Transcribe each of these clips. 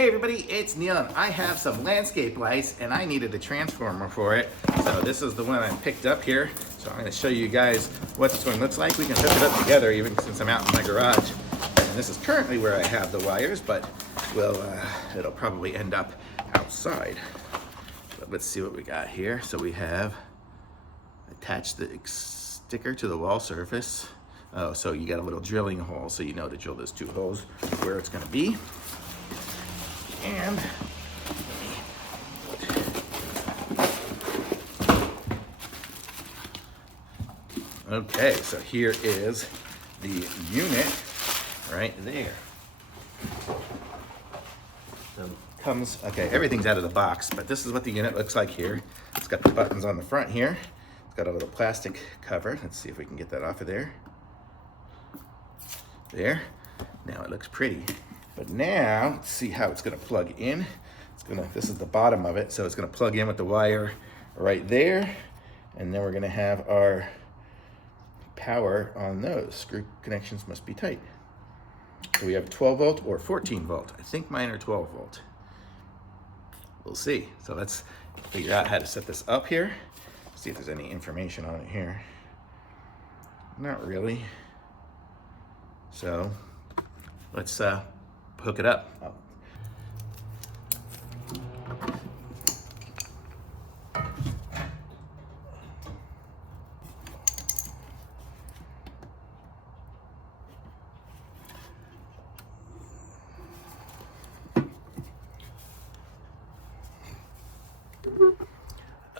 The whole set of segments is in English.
Hey everybody, it's Neil and I have some landscape lights and I needed a transformer for it. So this is the one I picked up here. So I'm going to show you guys what this one looks like. We can hook it up together even since I'm out in my garage. And this is currently where I have the wires, but it'll probably end up outside. But let's see what we got here. So we have attached the sticker to the wall surface. Oh, so you got a little drilling hole so you know to drill those two holes where it's going to be. And okay, so here is the unit right there. So comes, okay, everything's out of the box, but this is what the unit looks like here. It's got the buttons on the front here. It's got a little plastic cover. Let's see if we can get that off of there. There. Now it looks pretty. But now, let's see how it's gonna plug in. This is the bottom of it, so it's gonna plug in with the wire right there, and then we're gonna have our power on those. Screw connections must be tight. So we have 12 volt or 14 volt. I think mine are 12 volt. We'll see. So let's figure out how to set this up here. See if there's any information on it here. Not really. So let's hook it up. Oh.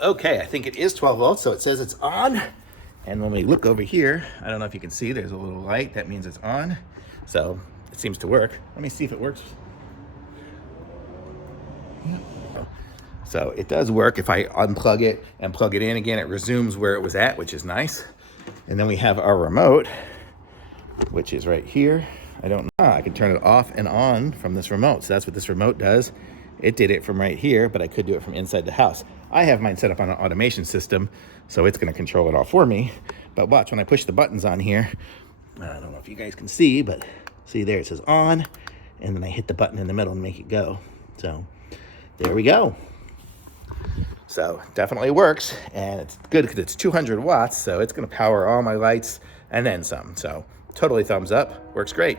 Okay, I think it is 12 volts, so it says it's on. And when we look over here, I don't know if you can see, there's a little light. That means it's on. So it seems to work. Let me see if it works. So it does work. If I unplug it and plug it in again, it resumes where it was at, which is nice. And then we have our remote, which is right here. I can turn it off and on from this remote. So that's what this remote does. It did it from right here, but I could do it from inside the house. I have mine set up on an automation system, so it's gonna control it all for me. But watch, when I push the buttons on here, I don't know if you guys can see, but see there, it says on, and then I hit the button in the middle and make it go. So there we go. So definitely works, and it's good because it's 200 watts, so it's gonna power all my lights and then some. So totally thumbs up, works great.